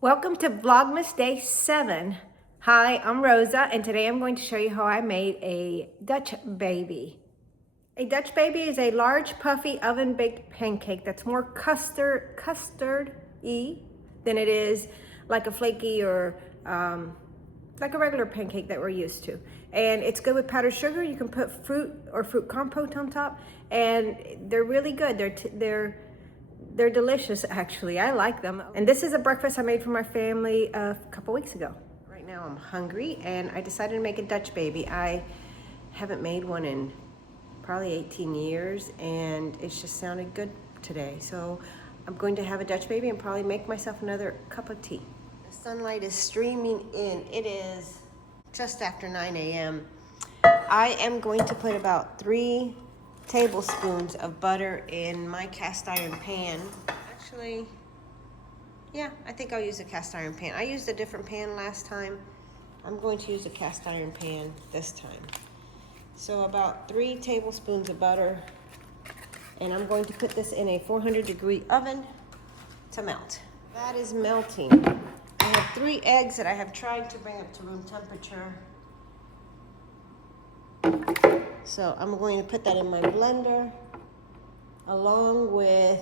Welcome to Vlogmas Day 7. Hi, I'm Rosa, and today I'm going to show you how I made a Dutch baby. A Dutch baby is a large, puffy, oven-baked pancake that's more custard-y than it is like a flaky or like a regular pancake that we're used to. And it's good with powdered sugar. You can put fruit or fruit compote on top, and they're really good. They're delicious, actually. I like them. And this is a breakfast I made for my family a couple weeks ago. Right now I'm hungry, and I decided to make a Dutch baby. I haven't made one in probably 18 years, and it just sounded good today. So I'm going to have a Dutch baby and probably make myself another cup of tea. The sunlight is streaming in. It is just after 9 a.m. I am going to put about 3 tablespoons of butter in my cast iron pan. Actually, yeah, I think I'll use a cast iron pan. I used a different pan last time. I'm going to use a cast iron pan this time. So about 3 tablespoons of butter, and I'm going to put this in a 400-degree oven to melt. That is melting. I have 3 eggs that I have tried to bring up to room temperature. So I'm going to put that in my blender along with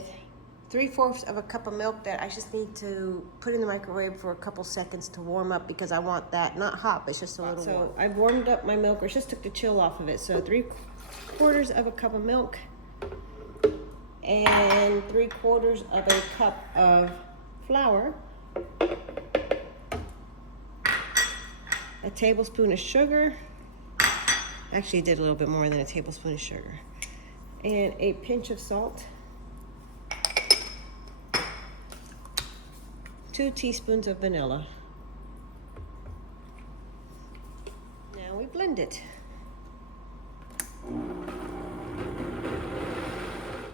3/4 of a cup of milk that I just need to put in the microwave for a couple seconds to warm up, because I want that not hot, but it's just a little warm. So I've warmed up my milk, or just took the chill off of it. So 3/4 of a cup of milk and 3/4 of a cup of flour, a tablespoon of sugar. Actually, I did a little bit more than a tablespoon of sugar, and a pinch of salt, 2 teaspoons of vanilla. Now we blend it.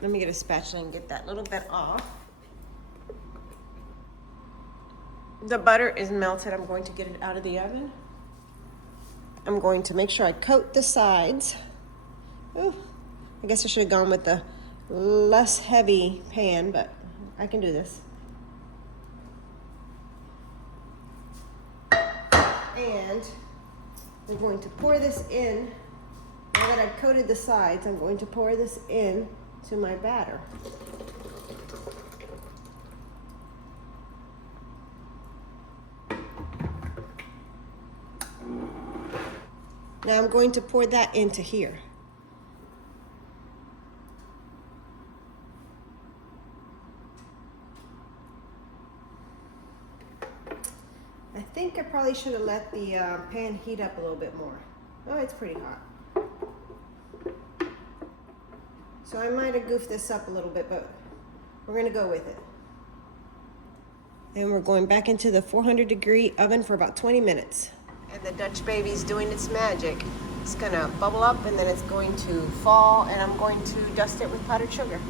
Let me get a spatula and get that little bit off. The butter is melted. I'm going to get it out of the oven. I'm going to make sure I coat the sides. Ooh, I guess I should have gone with the less heavy pan, but I can do this. And I'm going to pour this in. Now that I've coated the sides, I'm going to pour this in to my batter. Now I'm going to pour that into here. I think I probably should have let the pan heat up a little bit more. Oh, it's pretty hot. So I might have goofed this up a little bit, but we're gonna go with it. And we're going back into the 400-degree oven for about 20 minutes. And the Dutch baby's doing its magic. It's gonna bubble up, and then it's going to fall, and I'm going to dust it with powdered sugar.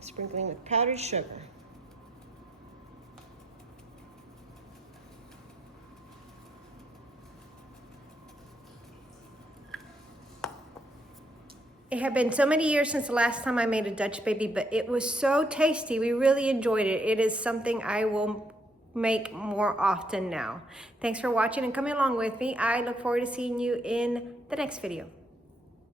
Sprinkling with powdered sugar. It had been so many years since the last time I made a Dutch baby, but it was so tasty. We really enjoyed it. It is something I will make more often now. Thanks for watching and coming along with me. I look forward to seeing you in the next video.